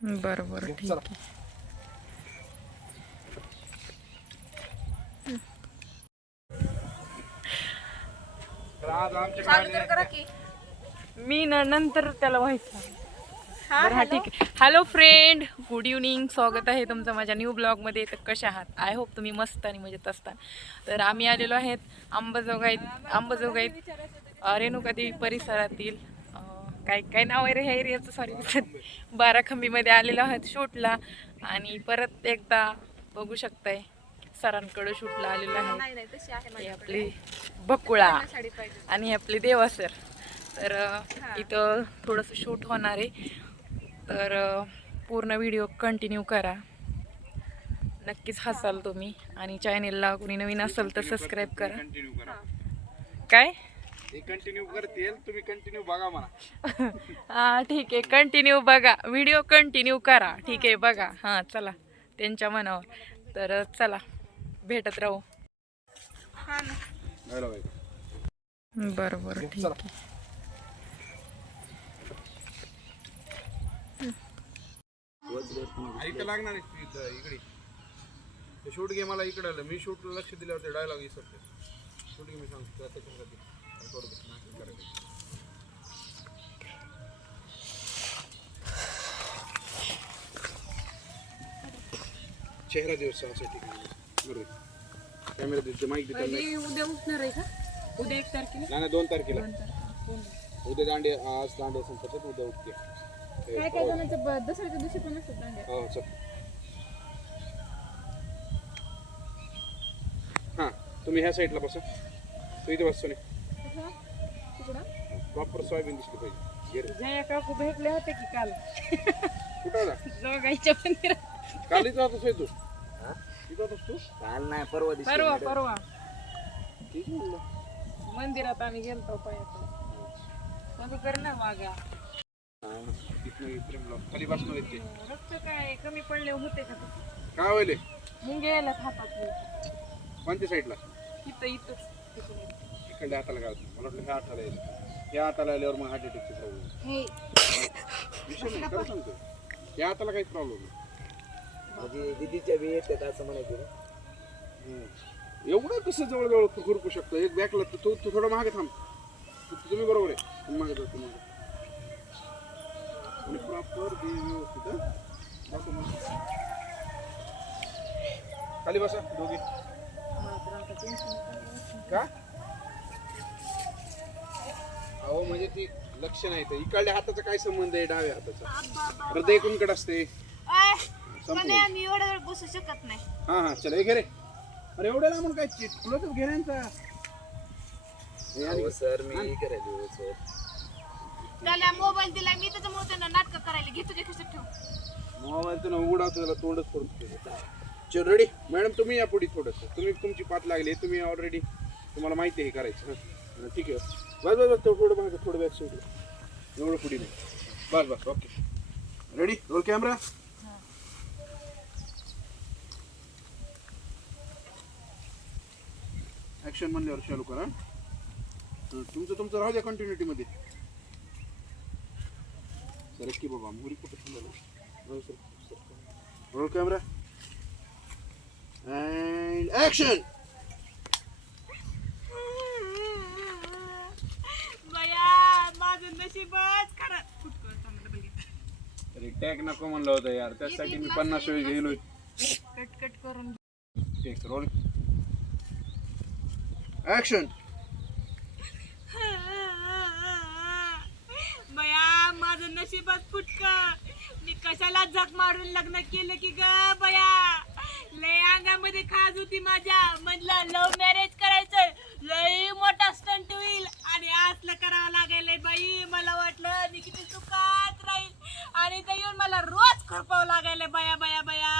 बरं बरं ठीक. आहे. चालू तर करा की. मी ना नंतर त्याला व्हायचं. बरं हा ठीक आहे. हॅलो फ्रेंड गुड इव्हनिंग स्वागत आहे तुमचं माझ्या न्यू ब्लॉगमध्ये तर कशा आहात? आय होप तुम्ही मस्त आणि मजेत असता. तर आम्ही आलेलो आहेत अंबाजोगाईत अंबाजोगाईत अं, रेणुकादेवी परिसरातील काय काय नाव आहे रे ह्या एरियाचं सॉरी बाराखंबीमध्ये आलेलो आहोत शूटला. आणि परत एकदा बघू शकताय सरांकडं शूटला आलेलो आहे. नाही नाही तशी आहे माझी आपली बकुळा आणि आपले देवा सर. तर इथं थोडंसं शूट होणार आहे. तर पूर्ण व्हिडिओ कंटिन्यू करा. नक्कीच हसाल तुम्ही. आणि चॅनेलला कोणी नवीन असेल तर सबस्क्राईब करा. काय? हे कंटिन्यू करतील तुम्ही कंटिन्यू बघा म्हणा. हां ठीक आहे. कंटिन्यू बघा. व्हिडिओ कंटिन्यू करा. ठीक आहे बघा. हां चला. त्यांच्या मनावर. तर चला. भेटत राहू. हा ना जायला पाहिजे. बरं. बरं ठीक चला. आहे ऐका लागणार आहे ती इथं, इकडे. शूट घे मला इकडे आलं. मी शूटला लक्ष दिल्यावर ते डायलॉग विसरते शूट घे मी सांगतो आता तुमचं ते. चेहरा दिवस असा ठिकाणी. बरोबर. कॅमेरा देतो नाही उद्या उठणार आहे का? उद्या एक तारखेला? नाही, दोन तारखेला. उद्या दांडे आज दांडे संपतात उद्या उठते. काय काय जणांचं ब- दसऱ्याच्या दिवशी पण असतात दांड्या? हो चल. हां तुम्ही ह्या साईडला बसा. तू इथे बसतो नाही कुठं? तिकडं? प्रॉपर सोयाबीन दिसली पाहिजे. गेरे जया काकू भेटले होते की काल. कुठं होता जोगाईच्या मंदिरात काल इथं होतास होय तू. होतास तू काल नाही परवा दिवशी परवा परवा. ठीक आहे म्हणलं मंदिरात आम्ही गेलतो पायात चालू कर ना वागा हां, इथनं इथं ब्लॉक खाली बसणार आहेत ते रक्त काय कमी पडले होते का? काय कोणत्या साईडला? इथं इथंच हाताला काय मला वाटलं ह्या हाताला येईल. ह्या हाताला आल्यावर मग हार्ट अटॅकची प्रॉब्लेम हे. विषय नाही खरं सांगतो या हाताला काहीच प्रॉब्लेम नाही. म्हणजे दिदीच्या बी येतात असं म्हणायचं ना. एवढं कसं जवळजवळ खुरपू शकतो? एक बॅकला तर तू तू थोडं मागे थांब. तू- तुम्ही बरोबर आहे. तुम्ही मागे जा, तुम्ही मागे प्रॉपर व्यवस्थित हं? दाखव मग. खाली बसा दोघी. का? अहो म्हणजे ती लक्ष नाही तर इकडल्या हाताचा काय संबंध आहे? डाव्या हाताचा. हृदय कोणकडे असते? संपलं मी एवढा वेळ बसू शकत नाही. हा हा चल हे घे रे. अरे एवढ्या लांबून काय हे आणि- सर मी सर. त्याला मोबाईल दिला मी त्याच्यामुळे त्यांना नाटक करायला घे तुझ्या खिशात ठेव? मोबाईल तुला त्याला तोंडच करून. चल रेडी मॅडम तुम्ही या पुढे थोडस. तुम्ही तुमची पाठ लागली तुम्ही ऑलरेडी तुम्हाला माहिती आहे हे करायचं हं. ठीक आहे. बस बस बस थोडं मागे थोडं बॅक साईड एवढं पुढे नाही. बस बस okay ready roll camera action म्हणल्यावर चालू करा. तुमचं तुमचं राहू द्या कंटिन्युटी मध्ये. सर की बाबा मुरी कुठं झालं रोल कॅमेरा अँड ऍक्शन बया माझं नशीबच खरं अरे टॅग नको म्हणलं होतं यार. त्यासाठी मी पन्नास वेळ गेलोय कट कट करून टेक रोल ऍक्शन बया माझं नशीबच फुटक. मी कशाला झक मारून लग्न केलं की ग बया? लय अंगामध्ये खाज होती माझ्या. म्हणलं लव्ह मॅरेज करायचं लय मोठा स्टंट होईल. आणि असलं करावं लागेल बाई. मला वाटलं मी किती सुखात राहील. आणि ते येऊन मला रोज खुरपावं लागेल बया बया बया.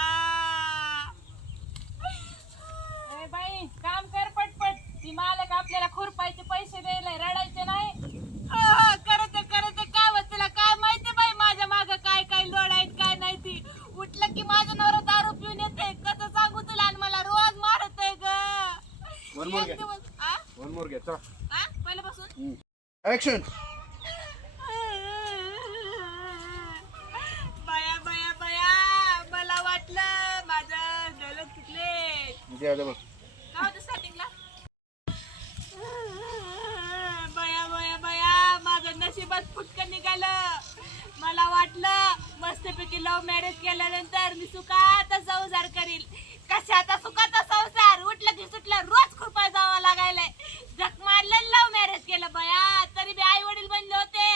बाई काम कर पटपट. ती मालक आपल्याला खुरपायचे पैसे द्यायला रडायचे नाही. करत करत काय होत तुला काय माहिती बाई माझ्या माग काय काय लोड आहेत काय नाही ती. उठलं की माझा नवरा दारू पिऊन येते कसं सांगू तुला आणि मला रोज मारत आहे ग पहिल्यापासून? बया बया बया मला वाटलं माझं गलत चुकले. माझं फुटकं निघालं. मला वाटलं मस्तपैकी लव्ह मॅरेज केल्यानंतर मी सुखाचा संसार करील. कशाचा सुखाचा संसार? उठलं की सुटलं रोज खुरपा जावा लागायला जग मारलं लव्ह मॅरेज केलं. बया तरी बी आई वडील बनले होते.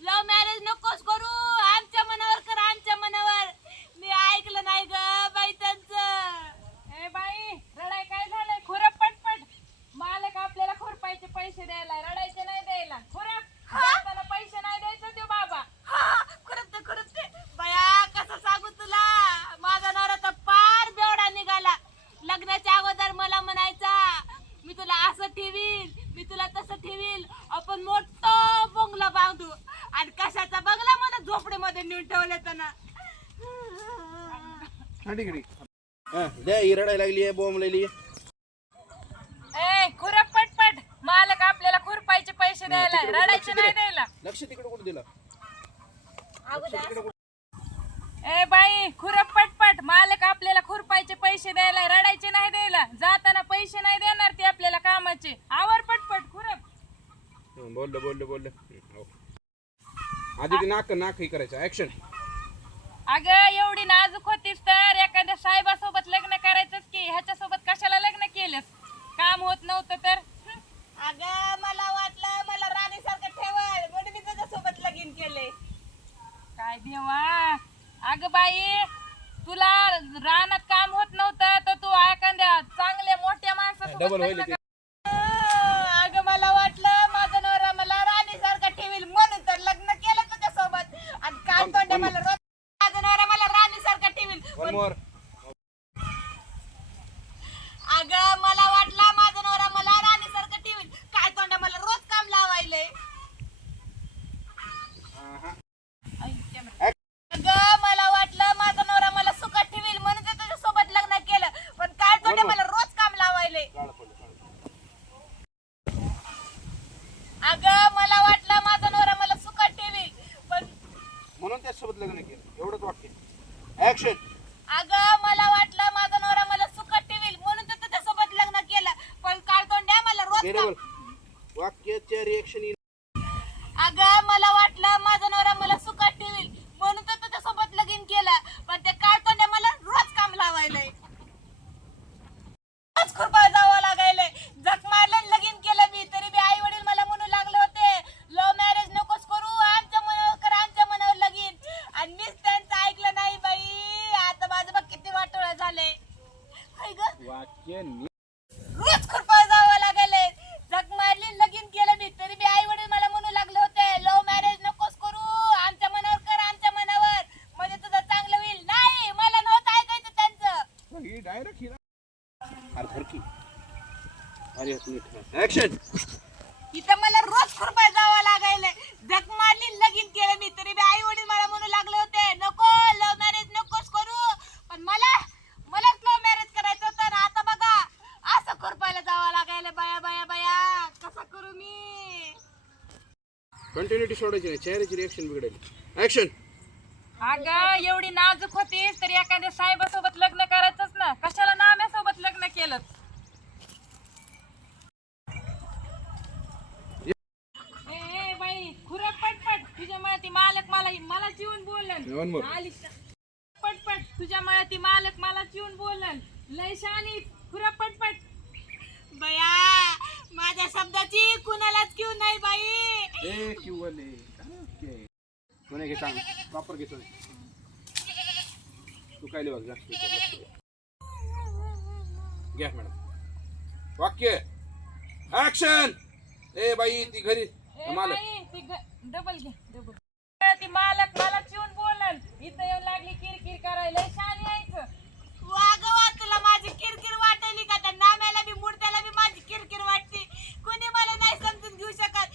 लव्ह मॅरेज नकोच करू आमच्या मनावर कर आमच्या मनावर मी ऐकलं नाही ग बाई त्यांचं ए बाई रडाय काय झालंय खुरप पटपट मालक आपल्याला खुरपायचे पैसे द्यायला रडायचे नाही द्यायला खुरप जाताना पैसे नाही द्यायचं ते बाबा हा, खरंच ते खरंच ते बया कसं सांगू तुला माझा नवरा तर पार बेवडा निघाला लग्नाच्या अगोदर मला म्हणायचा मी तुला असं ठेवील मी तुला तसं ठेवील आपण मोठं बंगला बांधू आणि कशाचा बंगला मला झोपडीमध्ये नेऊन ठेवले ना आहे. हा, द्या ही रडायला लागली आहे बॉम्ब लागली ए खुरप पटपट. मालक आपल्याला खुरपायचे पैसे द्यायला रडायचे नाही द्यायला. लक्ष तिकडे कुठे दिलं? ए बाई खुरप पटपट. मालक आपल्याला खुरपायचे पैसे द्यायला रडायचे नाही द्यायला. जाताना पैसे नाही देणार ते आपल्याला कामाचे. आवर पटपट खुरप. हं, बोललं बोललं बोललं. हं, हो. आधी ते नाक नाक हे करायचं. ऍक्शन अगं एवढी नाजूक होतीस तर एखाद्या साहेबासोबत लग्न करायचंच की ह्याच्या सोबत कशाला लग्न केलंस? काम होत नव्हतं तर? हं. अगं मला वाटलं मला राणीसारखं ठेवल. म्हणून मी तुझ्यासोबत लगीन केले. काय देवा? अगं बाई तुला रानात काम होत नव्हतं तर तू एखाद्या चांगल्या मोठ्या माणसासोबत डबल होईल लग्न ते अगं मला वाटलं माझा नवरा मला राणीसारखा ठेवील म्हणून तर लग्न केलं तुझ्यासोबत. आणि काय तोंड मला रोज ठेवील वन मोर अगं मला वाटलं माझा नवरा मला राणीसारखं ठेवील काय तोंड मला रोज काम लावायले अगं मला वाटलं माझा नवरा मला सुखात ठेवील म्हणून तर तुझ्यासोबत लग्न केलं पण काय तोंड मला रोज काम लावायले अगं मला वाटलं माझा नवरा मला सुखात ठेवील पण म्हणून त्याच्यासोबत लग्न केलं एवढंच वाक्य ऍक्शन अगं मला वाटलं माझा नवरा मला सुखात ठेवील म्हणून तर तुझ्यासोबत लग्न केलं पण काय तोंड्या मला रोज डेरेबल काम- वाक्याच्या रिएक्शन अगं मला वाटलं माझा नवरा मला सुखात ठेवील म्हणून तर तुझ्यासोबत लगीन केलं पण ते काय तोंड्या मला रोज काम लावायलंय रोज खुरपा जावं लागायलंय जख मारलं आणि लगीन केलं मी तरी बी आई वडील मला म्हणू लागले होते लव्ह मॅरेज नकोच करू आमच्या मनावर कर आमच्या मनावर लगीन आणि मीच त्यांचं ऐकलं नाही बाई आता माझं बघ किती वाटोळं झालंय हाय ग वाक्य रोज खुरपा जावं लागले जग मारली लगीन केलं मी तरी बी आई वडील मला म्हणू लागले होते लव्ह मॅरेज नकोच करू आमच्या मनावर कर आमच्या मनावर म्हणजे तुझं चांगलं होईल नाही मला नव्हतं ऐकायचं त्यांचं डायरेक्ट हिरा अरे धरकी अरे नीट ऍक्शन इथं मला रोज खुरपा जावं लागायलंय जग मारली लगीन केलं मी तरी बी आई वडील मला म्हणू लागले होते नको लव्ह मॅरेज नकोच करू पण मला मलाच लव्ह मॅरेज करायचं होतं ना आता बघा असं खुरपायला जावं लागायला बाया बाया बाया कसं करू मी कंटिन्युटी सोडायची नाही. चेहऱ्याची रिएक्शन बिघडायली ऍक्शन अगं एवढी नाजूक होतीस तर एखाद्या साहेबासोबत लग्न करायचंच ना. कशाला नाम्यासोबत लग्न केलं ए ए, बाई खुरप पटपट तुझ्या मुळे ती मालक मला मला चिवून बोलन One more. आली पटपट तुझ्या मुळे ती मालक मला चिवून बोलन लय शानी खुरप पटपट बया माझ्या शब्दाची कुणालाच क्यू नाही बाई किवले घे सांग. प्रॉपर घे सोने. तू काय जास्त दे. घ्या मॅडम. वाक्य. ऍक्शन ए बाई ती घरी. मालक. डबल घे डबल ती मालक मला चिवून बोलन इथं येऊन लागली किरकिर करायला. शानी यायचं वागवा तुला माझी किरकिर वाटली का? त्या नाम्याला बी मुडत्याला बी माझी किरकिर वाटते कोणी मला नाही समजून घेऊ शकत.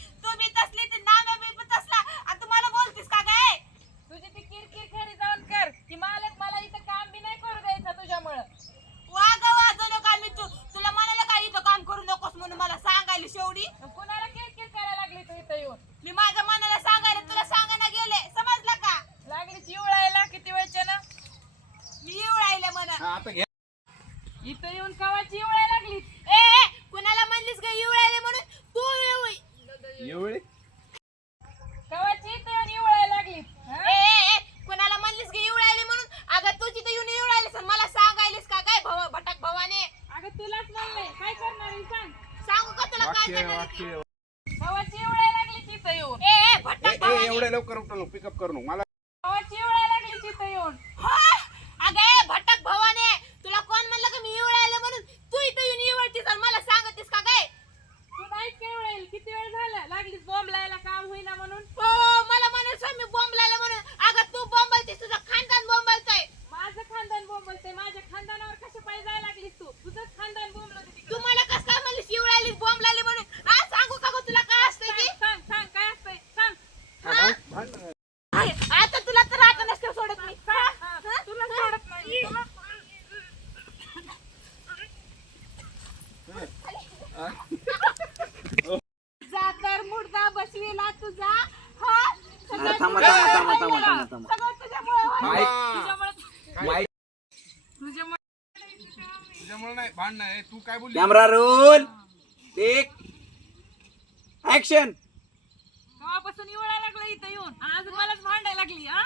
तुझ्यामुळे तुझ्यामुळे नाही भांड नाही. तू काय बोलली? कॅमेरा रोल टेक ऍक्शन तेव्हापासून एवढा लागला इथं येऊन. आज मलाच भांडायला लागली हा?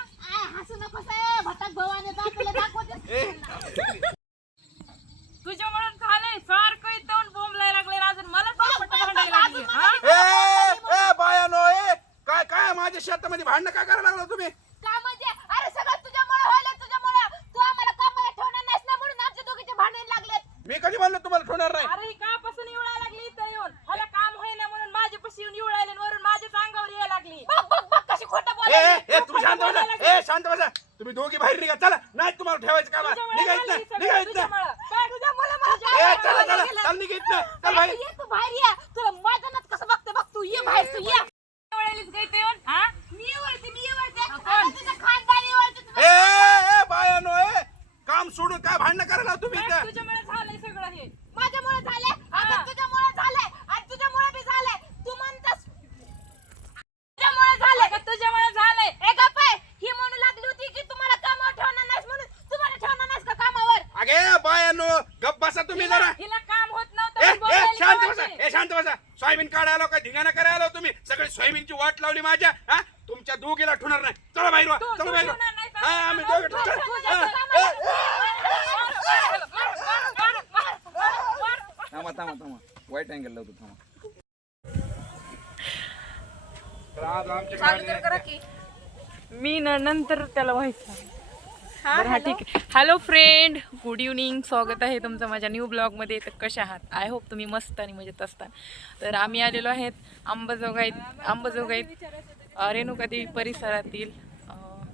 हसू नकोस ए, भटक भवाने दाखवलं झालंय सारखं इथं लागले अजून मलाच भांडायला लागली हा? ए ए बायानो ए. काय काय माझ्या शेतामध्ये भांडणं काय करायला लागला तुम्ही? का म्हणजे? अरे सगळं तुझ्यामुळे व्हायलं तुझ्यामुळे तू आम्हाला कामाला ठेवणार नाहीस ना म्हणून लागलेत. मी कधी म्हणलं तुम्हाला ठेवणार नाही? अरे ही कापासून एवढा लागली इथं येऊन. ह्याला काम होईना म्हणून माझ्या पशी येऊन एवढायला वरून माझ्याच अंगावर यायला लागली. बघ बघ बघ कशी खोटं ए बोलायली. ए, ए तुम्ही शांत बसा. ए शांत बसा. तुम्ही दोघी बाहेर निघा. चला नाही तुम्हाला ठेवायचं काम आहे. तुझ्यामुळे निघा झालं इथनं. निघा सगळं, इथनं. तुझ्यामुळं. काय तुझ्यामुळे माझ्या ए अंगावर चला यायला चला. गेलं. चल निघा इथनं. चल ए, बाहेर. ये तू बाहेर ये. तुला मैदानात कसं बघते बघ तू ये बाहेर तू ये. एवढ्यालीच काय इथं येऊन हा? मी वळते मी वळते आता तुझं खानदानी वळते ए ए, ए बायानो ए. काम सोडून काय भांडणं करायला तुम्ही काय इथं? तुझ्यामुळे झालंय सगळं हे. माझ्यामुळे झाले आता. तुझ्यामुळे झाले आणि तुझ्यामुळे बी झाले तू म्हणतस तुझ्यामुळे झाले अगं, तुझ्यामुळे झालंय. ए गप्प आहे. ही म्हणू लागली होती की तुम्हाला कामावर ठेवणार नाहीस म्हणून? तुम्हाला ठेवणार नाहीस का कामावर? अगे बायानो गप बसा तुम्ही जरा. हिला काम होत नव्हतं ए पण ए बोलायला शांत लावायची. बसा ए शांत बसा. सोयाबीन काढायला आलो काय धिंगाणा करायला तुम्ही. सगळी सोयाबीनची वाट लावली माझ्या हा? तुमच्या दोघीला ठेवणार नाही. चला बाहेर तू- चला तू बाहेर. ठेवणार आम्ही थांबा थांबा थांबा. वाईट अँगल लावतो थांबा. तर मी न नंतर त्याला व्हायचं. बरं हा ठीक आहे. हॅलो फ्रेंड गुड इव्हनिंग स्वागत आहे तुमचं माझ्या न्यू ब्लॉगमध्ये तर कशा आहात? आय होप तुम्ही मस्त आणि मजेत असता. तर आम्ही आलेलो आहेत अंबाजोगाईत अंबाजोगाईत अं, रेणुकादेवी परिसरातील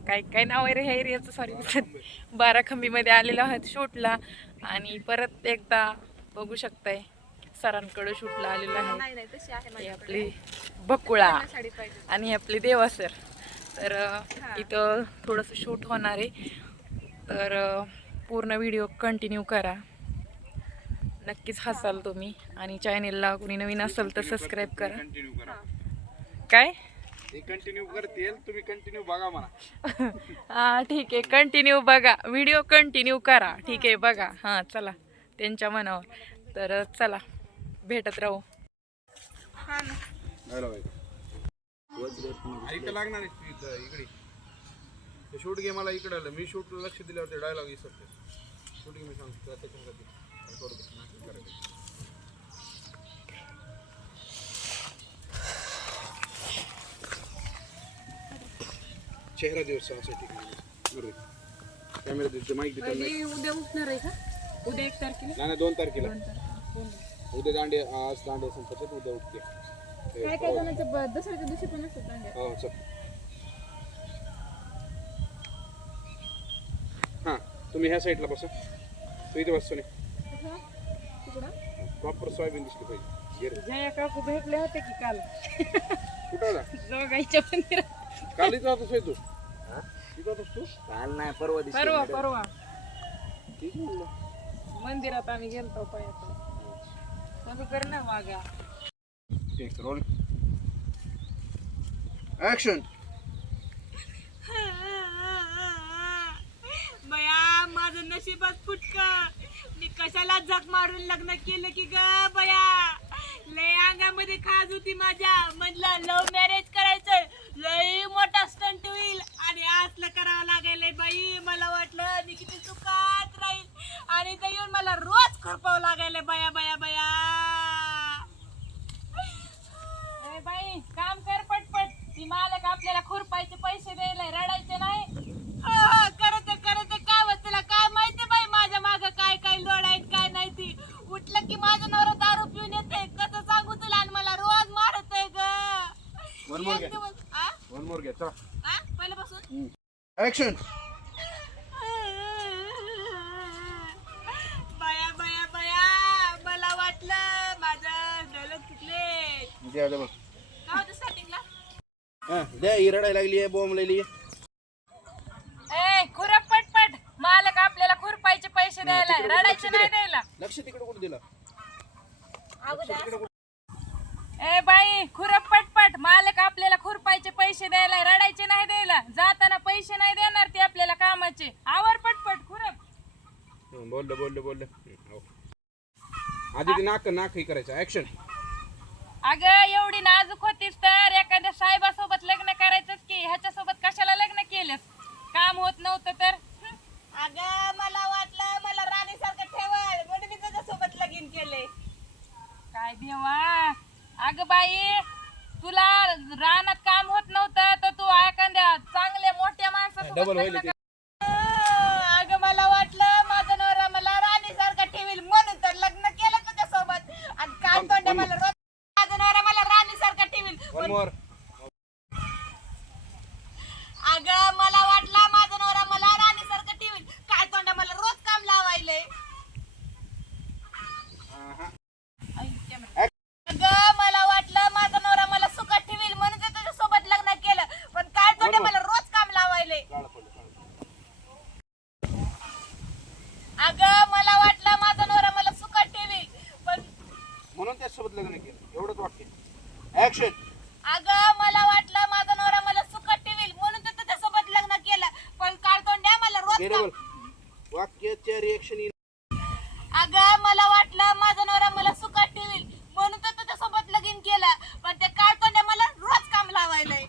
काय काय नाव आहे रे ह्या एरियाचं सॉरी बाराखंबीमध्ये आलेलो आहोत शूटला. आणि परत एकदा बघू शकताय सरांकडे शूटला आलेलो आहे आपली बकुळा आणि आपली देवा सर. तर इथं थोडंसं शूट होणार आहे. तर पूर्ण व्हिडिओ कंटिन्यू करा. नक्कीच हसाल तुम्ही. आणि चॅनेलला कोणी नवीन असेल तर सबस्क्राईब करा. काय? हे कंटिन्यू करतील तुम्ही कंटिन्यू बघा म्हणा. हां ठीक आहे. कंटिन्यू बघा. व्हिडिओ कंटिन्यू करा. ठीक आहे बघा. हां चला. त्यांच्या मनावर. तर चला. भेटत राहू. ऐका लागणार आहे इथं, इकडे. ते शूट घे मला इकडे आलं. मी शूट लक्ष दिल्यावर ते डायलॉग विसरते शूट घे मी सांगतो त्या त्याच्यामध्ये. आणि चेहरा दिवस असं ठिकाणी. बरोबर कॅमेरा दिवस माहिती देतात नाही उद्या उठणार आहे का? उद्या एक तारखेला? नाही, नाही दोन तारखेला. उद्या दांडे आज दांडे संपतात उद्या उठते. ते परवा. दसऱ्याच्या दिवशी पण असतात हो चल. हां तुम्ही ह्या साईडला बसा. तू इथे बसतो नाही प्रॉपर सोयाबीन दिसली पाहिजे. गेर जया काकू भेटले होते की काल. कुठं होता जोगाईच्या मंदिरात काल इथं होतास होय हा? तू. काल नाही परवा दिवशी परवा परवा. म्हणलं मंदिरात आम्ही गेलतो पायात कर ना वागा बया माझं नशीबच फुटक. मी कशाला जग मारून लग्न केलं की ग बया? लय अंगामध्ये खाज होती माझ्या. म्हणलं लव्ह मॅरेज करायचंय. लय मोठा स्टंट होईल. आणि असलं करावं लागेल बाई. मला वाटलं मी किती चुकात राहील. आणि ते येऊन मला रोज खुरपावं लागेल बया बया बया. ए बाई काम कर पटपट. ती मालक आपल्याला खुरपायचे पैसे द्यायला रडायचे नाही. हो, हो, करत करत आहे. काय होत तुला काय माहिती बाई माझ्या माग काय काय लोड आहेत काय नाही ती. उठलं की माझं नवरा दारू पिऊन येते. कसं सांगू तुला? आणि मला रोज मारत आहे One more ग घ्या. वन मोर घ्या चला. आ? पहिल्यापासून ऍक्शन बया बया बया मला वाटलं माझं चुकले बघ. काय होतं स्टार्टिंगला हा द्या ही रडायला लागली आहे ए खुरप पटपट मालक आपल्याला खुरपायचे पैसे द्यायला रडायचे नाही द्यायला. लक्ष तिकडे कुठे दिलं? ए बाई खुरप पटपट मालक आपल्याला खुरपायचे पैसे द्यायला रडायचे नाही द्यायला. जाताना पैसे नाही देणार ते आपल्याला कामाचे आवर पटपट खुरप हं, बोललं बोललं बोललं हं, हो. आधी ते नाक नाक हे करायचं. ऍक्शन अगं एवढी नाजूक होतीस तर एखाद्या साहेबासोबत लग्न करायचंच की ह्याच्या सोबत कशाला लग्न केलंस? काम होत नव्हतं तर. हं. अगं मला वाटलं मला राणीसारखं ठेवल. म्हणून मी तुझ्यासोबत लगीन केले काय देवा? अगं बाई तुला रानात काम होत नव्हतं तर तू एखाद्या चांगल्या मोठ्या माणसासोबत डबल लग्न होईल ते. अगं मला वाटलं माझा नवरा मला राणीसारखा ठेवील म्हणून तर लग्न केलं तुझ्यासोबत आणि काय पण- तोंड पण- मला रोज माझा नवरा मला राणीसारखा समोर वन मोर अगं मला वाटलं माझा नवरा मला राणीसारखं ठेवील काय तोंड मला रोज काम लावायले अगं मला वाटलं माझा नवरा मला सुखात ठेवील म्हणून तर तुझ्यासोबत लग्न केलं पण काय तोंड मला रोज काम लावायले अगं मला वाटलं माझा नवरा मला सुखात ठेवील पण म्हणून त्याच्यासोबत लग्न केलं एवढंच वाक्य ऍक्शन अगं मला वाटलं माझा नवरा मला सुखात ठेवील म्हणून तर तुझ्यासोबत लग्न केलं पण काळ तोंड्या मला रोज डबल काम- वाक्याच्या रिएक्शन अगं मला वाटलं माझा नवरा मला सुखात ठेवील म्हणून तर तुझ्यासोबत लगीन केलं पण ते काळ तोंड्या मला रोज काम लावायलंय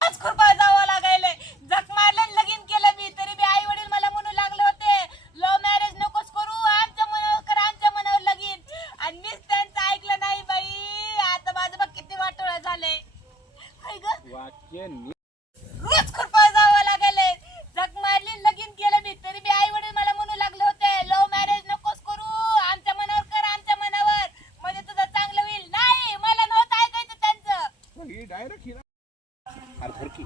रोज खुरपा जावं लागायलंय जग मारलं आणि लगीन केलं मी तरी बी आई वडील मला म्हणू लागले होते लव्ह मॅरेज नकोच करू आमच्या मनावर कर आमच्या मनावर लगीन आणि मीच त्यांचं ऐकलं नाही बाई आता माझं बघ किती वाटोळं झालंय हाय गं वाक्य रोज खुरपा जावं लागले जग मारली लगीन केलं मी तरी बी आई वडील मला म्हणू लागले होते लव्ह मॅरेज नकोच करू आमच्या मनावर कर आमच्या मनावर म्हणजे तुझं चांगलं होईल नाही मला नव्हतं ऐकायचं त्यांचं ही डायरेक्ट हिरा अरे धरकी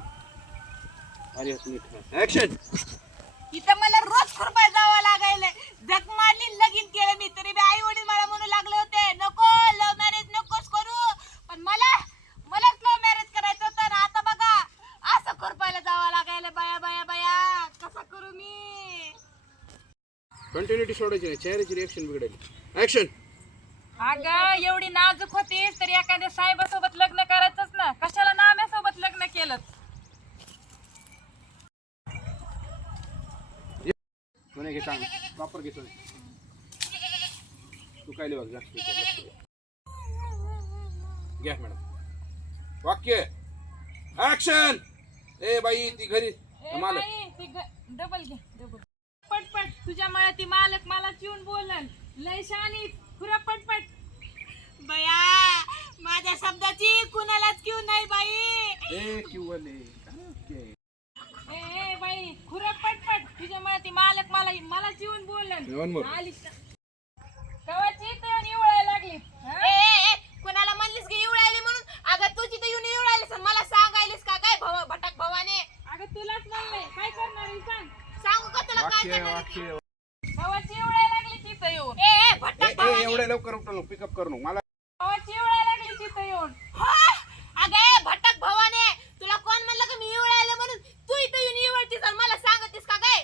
अरे ऍक्शन इथं मला रोज खुरपा जावं लागायलंय जग मारली लगीन केलं मी तरी बी आई वडील मला म्हणू लागले होते नको लव्ह मॅरेज नकोच करू पण मला मलाच लव्ह मॅरेज करायचं होतं ना आता बघा असं खुरपायला जावं लागायला बाया बाया बाया कसं करू मी कंटिन्युटी सोडायची नाही. चेहऱ्याची रिएक्शन बिघडायली ऍक्शन अगं एवढी नाजूक होतीस तर एखाद्या साहेबासोबत लग्न करायचंच ना. कशाला नाम्यासोबत लग्न केलं? म्हणे घे सांग. प्रॉपर घे सांग तू काय लिहा जास्त घ्या मॅडम. वाक्य. ऍक्शन ए बाई ती घरी. मालक बाई, ती ग- डबल घे डबल पटपट ती मालक मला चिवून बोलन लय शानी पटपट. बया माझ्या शब्दाची कुणालाच क्यू नाही बाई. ए किवले ए ए बाई खुरा पटपट. तुझ्यामुळे ती मालक मला चिवून बोलन. आली कवाची लागली? हा? ए, ए, ए, कुणाला म्हणलीस की इवळायली म्हणून? अगं तुझी तर येऊन इवळायलीस आणि मला सांगायलीस का? काय भव भटक भवाने? अगं तुलाच म्हणलंय. काय करणार आहे सांग. सांगू का तुला काय वाक्य करणार आहे? ती? वाक्य. तिथं येऊन. ए ए ए भटक ए भवाने एवढ्या लवकर उठलो पिकअप करू नको. मला कवाची इवळायला लागली तिथं येऊन. हा? अगं ए, भटक भवाने तुला कोण म्हणलं का मी इवळायला म्हणून तू इथं येऊन इवळतीस आणि मला सांगतीस का काय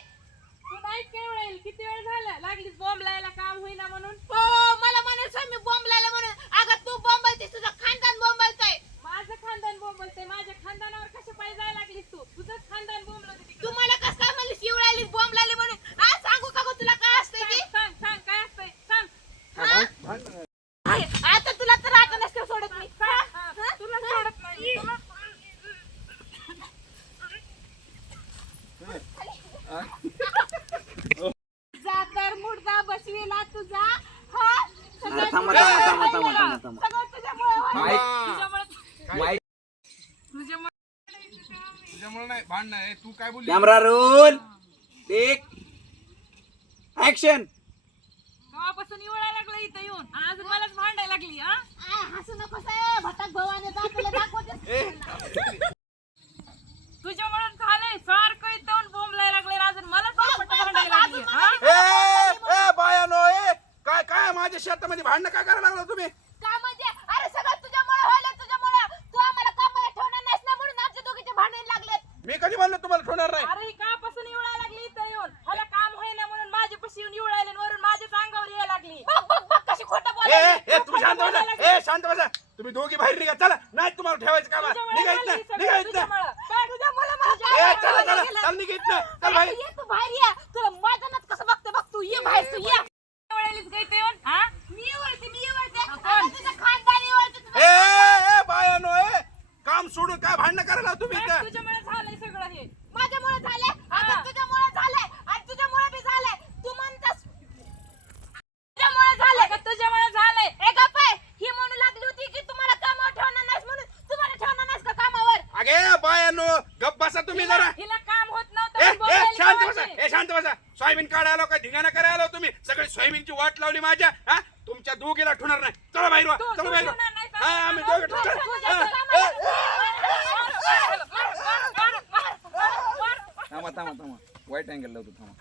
तू नाहीच काय इवळायला किती वेळ झाला लागलीस बॉम्ब लायला काम होईना म्हणून हो मला म्हणायचं मी बॉम्बलायला म्हणून अगं तू बॉम्बलतीस तुझं खानदान बॉम्बलतंय माझं खानदान बोंबलतंय माझ्या खानदानावर कशा पाय जायला लागलीस तू तुझंच खानदान बोंबलं तू मला कसं काय म्हणलीस इवळायलीस बॉम्बलायली म्हणून हा सांगू का गं तुला जाकर मुर्दा बसविला तुझा हा सगळं अरे थांबा तुझ्या- थांबा थांबा थांबा थांबा थांबा सगळं तुझ्यामुळे होईल. माईक माईक तुझ्यामुळे नाही तू काय कॅमेरा रोल. टेक ऍक्शन गावापासून येवळायला लागलं इथं येऊन. आणि अजून मलाच भांडायला लागली हा? हसू नकोस ए, भटक भावाने दाखवलं दाखवते तुझ्यामुळे झालंय सारखं इथं येऊन बोंबलायला लागले आणि अजून मलाच पटपट भांडायला लागली हा? ए ए बायानो ए. काय काय माझ्या शेतामध्ये भांडणं काय करायला लागला तुम्ही? का म्हणजे? अरे सगळं तुझ्यामुळे व्हायला तुझ्यामुळे तू आम्हाला कामाला ठेवणार नाहीस ना म्हणून आमच्या दोघीचे भांडण लागलेत. मी कधी म्हणलं तुम्हाला ठेवणार नाही? अरे ही कापासून येवळायला लागली इथं येऊन. ह्याला काम होईना म्हणून माझ्या पशी येऊन येवळायला आणि वरून माझ्याच अंगावर यायला लागली. बघ बघ बघ कशी खोटं ए ए तुम्ही शांत बसा. ए शांत बसा. तुम्ही दोघी बाहेर निघा. चला नाही तुम्हाला ठेवायचं काम निघा इथनं निघा इथनं. तुझ्यामुळे मला ए जायला चला चला लागलं. चल निघा इथनं चल अरे, बाहेर ये तू बाहेर ये तुला मैदानात कसं बघते बघ तू ये बाहेर तू ये येवळायलीच काय इथं येऊन हा मी वळते मी वळते कोण? आता तुझं खानदानी वळते तुझं ए ए ए, बायानो ए काम सोडून काय भांडणं करायला तुम्ही इथं तुझ्यामुळे झालंय सगळं हे माझ्यामुळे झालंय आता हा. तुझ्यामुळे झालंय आणि तुझ्यामुळे बी झालंय तू म्हणतास तुझ्यामुळे झालंय अगं, तुझ्यामुळे झालंय ए गप्प आहे. ही म्हणू लागली होती की तुम्हाला कामावर ठेवणार नाहीस म्हणून तुम्हाला ठेवणार नाहीस का कामावर अगे बायानो गप बसा तुम्ही जरा हिला काम होत ए नव्हतं ए बोलायला शांत काय बसा वाटतंय? ए शांत बसा सोयाबीन काढायला आलो का धिंगाणा करायला आलो तुम्ही सगळी लावली माझ्या. हा? तुमच्या दोघीला ठेवणार नाही. चला बाहेर वा, तू- चला तू बाहेर वा. ठेवणार नाही, हा आम्ही दोघे चला. हा. थांबा थांबा थांबा. वाईट अँगल लावतो थांबा.